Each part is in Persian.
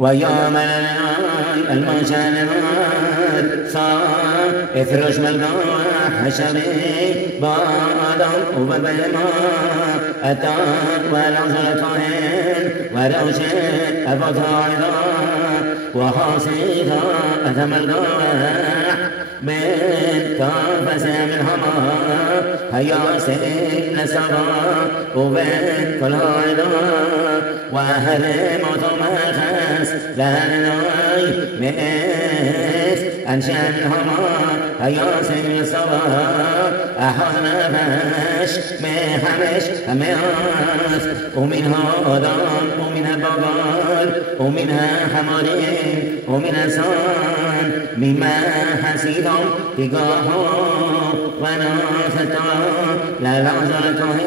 ويوم المشان صار اثرش ملقاح حشري بادم وببما أتان ولعزلتين وروشت أبطايدا وحاصيدا أثم القاح من تنفس من هما هيا سيد نسبا وبين كل هيدا وأهل متمخص لهناي مئس أنشان هما هيا سيد نسبا أحنا فاش محمش همياس ومنها آدم ومنها بقال ومنها حمارين ومنها سان مما حسيدهم تقاهم وناستهم لا لعزلتهم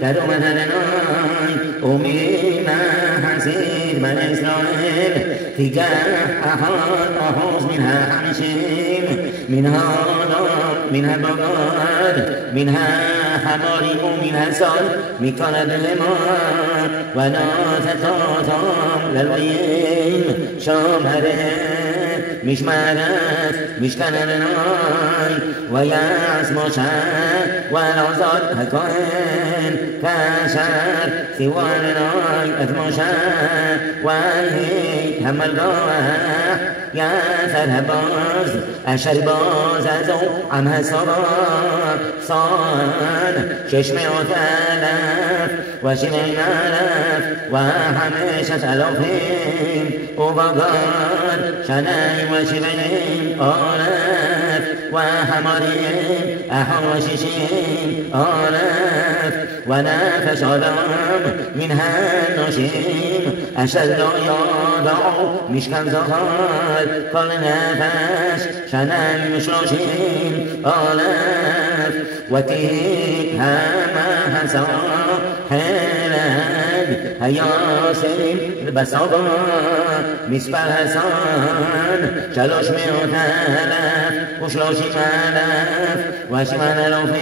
تدوم ذلناي ومما حسيد من إسرائيل تقاه أحد أحوز منها حمشين منها آدم منها بقال منها حماري ومنها سان مكان دلمان وناستهم للوين شامرين مش مالت مش كان لناي وياس مشاء والعزاد هكوين كاشر سوى لناي أثمشاء وهي هم القواح يا ثرهباز أشر باز أزو عمها صبار صان ششمي وثلاث وشمي مالف وحمشة ألوفين وبقار شناي وشبعين آلاف وحمارين أحوششين آلاف ونافش عظام منها النشيم أشد يضع مش كان زغال كل نافش شناي مشروشين آلاف وتيها ما هسا حيلان هيا سيم بسابا مسبر هسان 300,000 و300,000 و8,000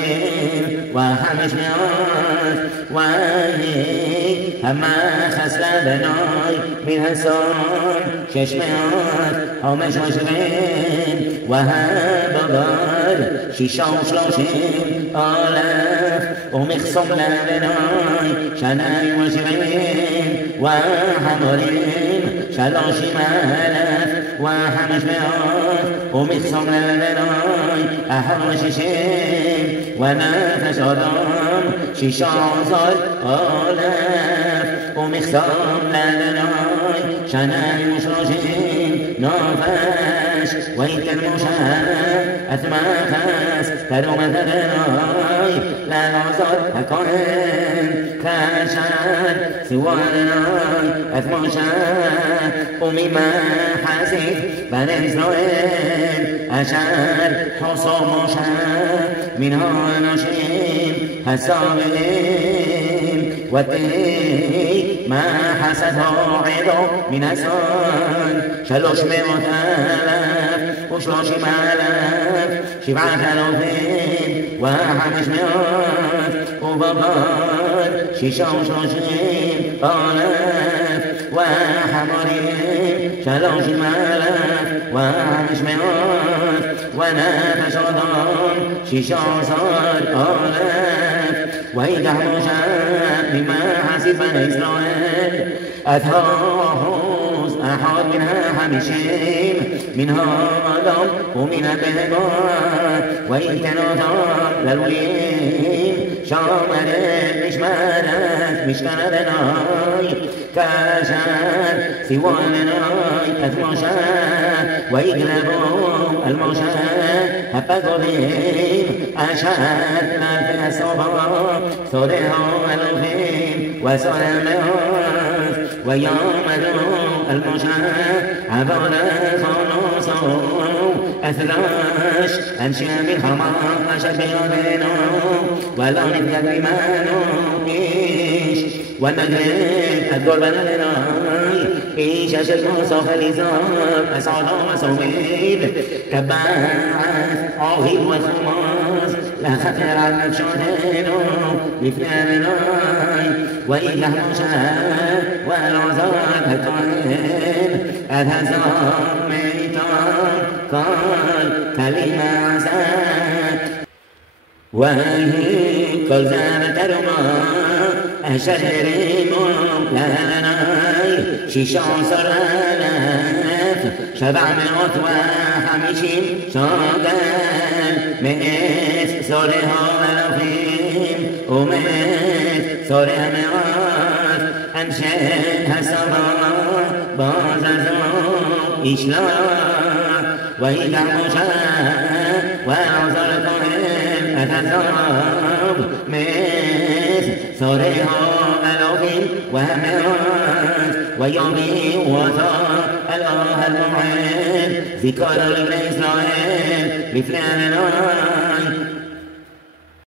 و500 وهي هما خسلا بناي من هسان 625 وهبغار 36,000 ومخصم لبناي شناي وشبعين وحمرين 30,000 و500 ومخصم لبناي أحوششين ونافش آدم 16,000 ومخصم لبناي شناي وشرشين نافش ويكن مشاء أثماخس تروم ثدناي لا نعزر هكوين كاشان سواناي أثمشاء ومما حاسد بني إسرائيل أشار حصام شاء منها نشيم هسابين والتي ما حسدها عيدو من أسان 300,000 و300,000 7,000 و500 وبقار 36,000 وحمارين 30,000 و500 ونافش آدم 16,000 وإذا مشاء مما حسب بني إسرائيل أثاهوز أحد منها 50 منها آدم ومنها بهما وإن كانوا للولين شامرين مش مالت مش كان لناي كاشان سوى لناي أثمشاء ويقلبوا المشاء هبقوا بهم أشاد ما فيها صبا صدها ألوفين وسؤال الموت ويوم المشاء عبانا صنوصوا أثلاش أنشاء بالحمام أشد بيضينه ولا نفلت بما نوكيش والنجم الدول بلدناي إيش أشد صوف الإزار أسعد وصوميد كباعث عوهيد وخماس لا خطر على نفشانينو لفلاناي وإذا مشاء والعذاب هكاين الهزار ميتان قال كلمة زاد وهي كل زمن ترمى أشهرين لهناي شيشان سرالف 750 شاغل مئة سورها ملافين ومئة سورها مئات أنشأها السماء باززا إشلاء وإذا مشاء وأنظرتهم أتزرب مئة سورها ملافين وهمئات ويومي وثار الله المعين ذكر لبني إسرائيل بفلان